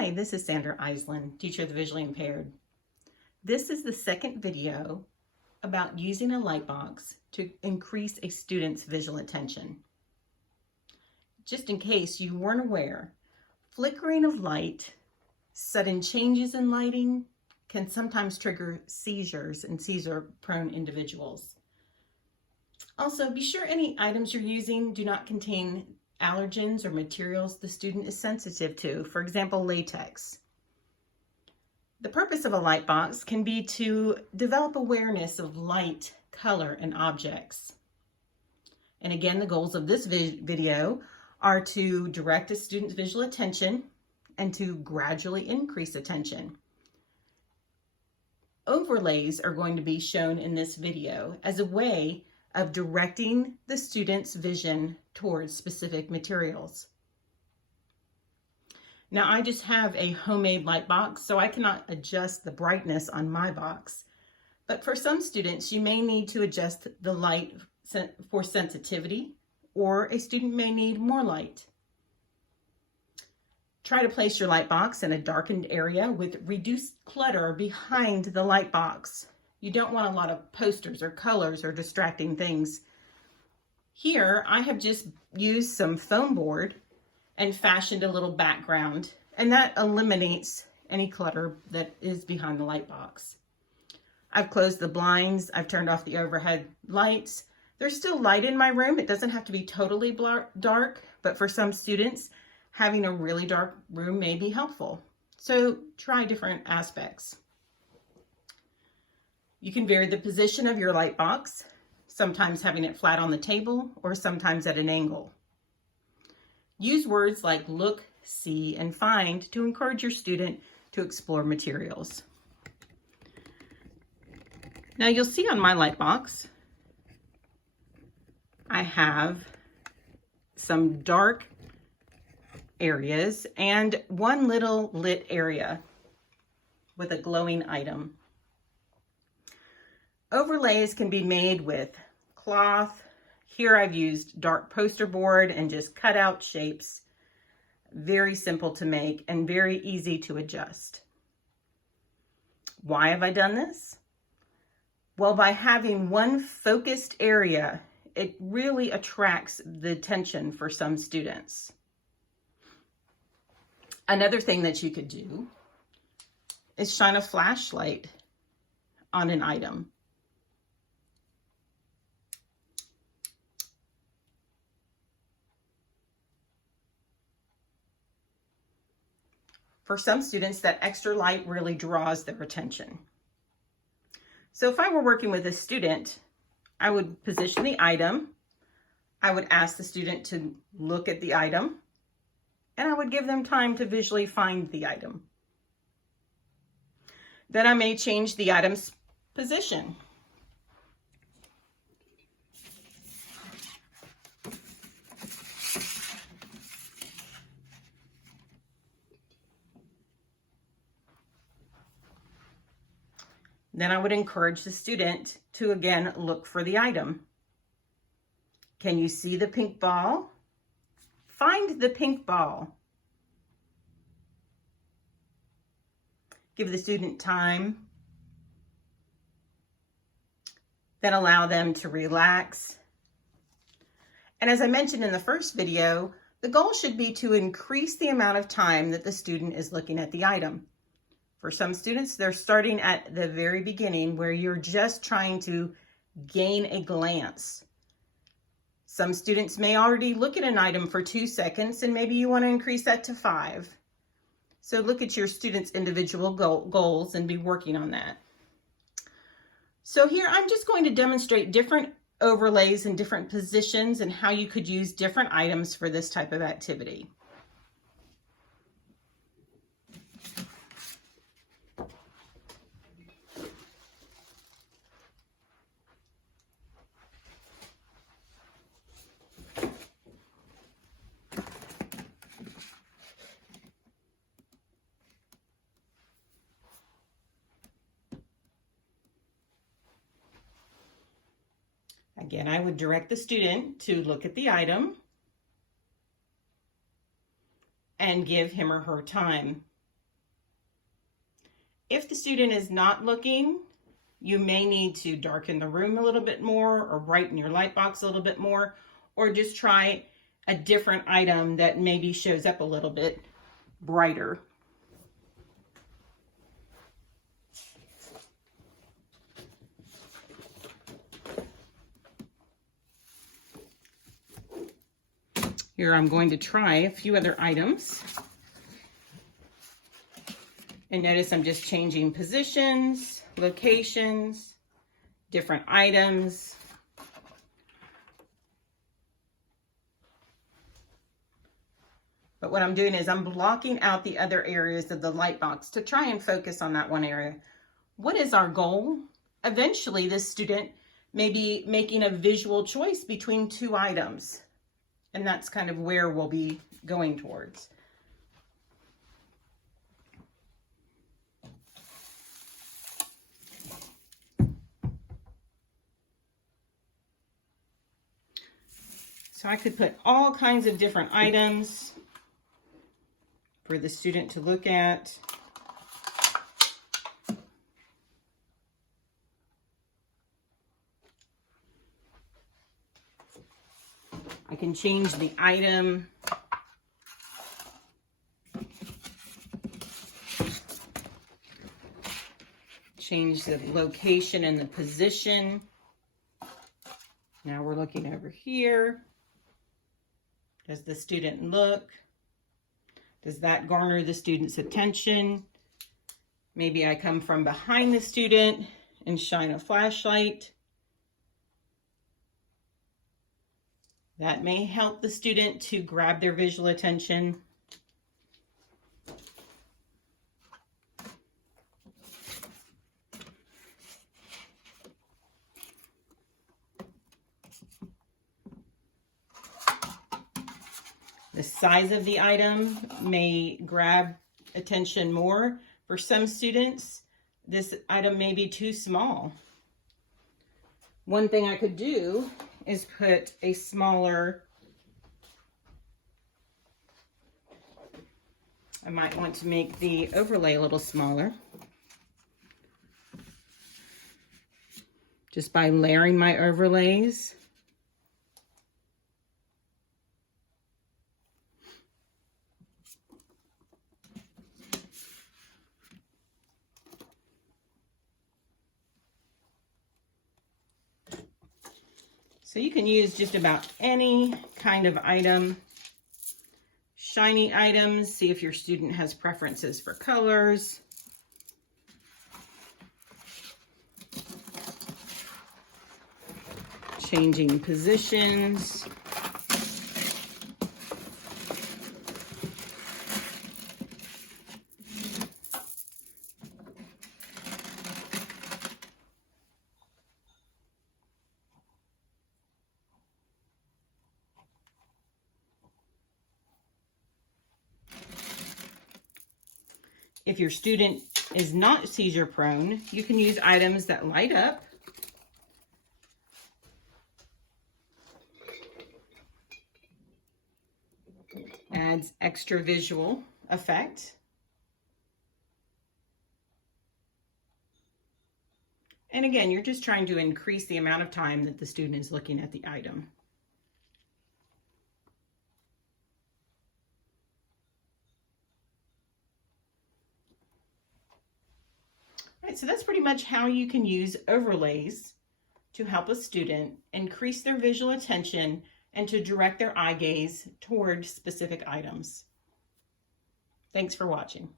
Hi, this is Sandra Iselin, teacher of the visually impaired. This is the second video about using a light box to increase a student's visual attention. Just in case you weren't aware, flickering of light, sudden changes in lighting can sometimes trigger seizures in seizure-prone individuals. Also, be sure any items you're using do not contain allergens or materials the student is sensitive to, for example, latex. The purpose of a light box can be to develop awareness of light, color, and objects. And again, the goals of this video are to direct a student's visual attention and to gradually increase attention. Overlays are going to be shown in this video as a way of directing the student's vision towards specific materials. Now, I just have a homemade light box, so I cannot adjust the brightness on my box. But for some students, you may need to adjust the light for sensitivity, or a student may need more light. Try to place your light box in a darkened area with reduced clutter behind the light box. You don't want a lot of posters or colors or distracting things. Here, I have just used some foam board and fashioned a little background, and that eliminates any clutter that is behind the light box. I've closed the blinds, I've turned off the overhead lights. There's still light in my room. It doesn't have to be totally dark, but for some students, having a really dark room may be helpful. So try different aspects. You can vary the position of your light box, sometimes having it flat on the table or sometimes at an angle. Use words like look, see, and find to encourage your student to explore materials. Now you'll see on my light box, I have some dark areas and one little lit area with a glowing item. Overlays can be made with cloth. Here I've used dark poster board and just cut out shapes. Very simple to make and very easy to adjust. Why have I done this? Well, by having one focused area, it really attracts the attention for some students. Another thing that you could do is shine a flashlight on an item. For some students, that extra light really draws their attention. So if I were working with a student, I would position the item, I would ask the student to look at the item, and I would give them time to visually find the item. Then I may change the item's position. Then I would encourage the student to again look for the item. Can you see the pink ball? Find the pink ball. Give the student time. Then allow them to relax. And as I mentioned in the first video, the goal should be to increase the amount of time that the student is looking at the item. For some students, they're starting at the very beginning where you're just trying to gain a glance. Some students may already look at an item for 2 seconds and maybe you want to increase that to 5. So look at your students' individual goals and be working on that. So here I'm just going to demonstrate different overlays in different positions and how you could use different items for this type of activity. Again, I would direct the student to look at the item and give him or her time. If the student is not looking, you may need to darken the room a little bit more or brighten your light box a little bit more, or just try a different item that maybe shows up a little bit brighter. Here I'm going to try a few other items. And notice I'm just changing positions, locations, different items. But what I'm doing is I'm blocking out the other areas of the light box to try and focus on that one area. What is our goal? Eventually, this student may be making a visual choice between two items. And that's kind of where we'll be going towards. So I could put all kinds of different items for the student to look at. I can change the item. Change the location and the position. Now we're looking over here. Does the student look? Does that garner the student's attention? Maybe I come from behind the student and shine a flashlight. That may help the student to grab their visual attention. The size of the item may grab attention more. For some students, this item may be too small. One thing I could do is put a smaller, I might want to make the overlay a little smaller. Just by layering my overlays. So you can use just about any kind of item. Shiny items, see if your student has preferences for colors. Changing positions. If your student is not seizure prone, you can use items that light up. Adds extra visual effect. And again, you're just trying to increase the amount of time that the student is looking at the item. So that's pretty much how you can use overlays to help a student increase their visual attention and to direct their eye gaze toward specific items. Thanks for watching.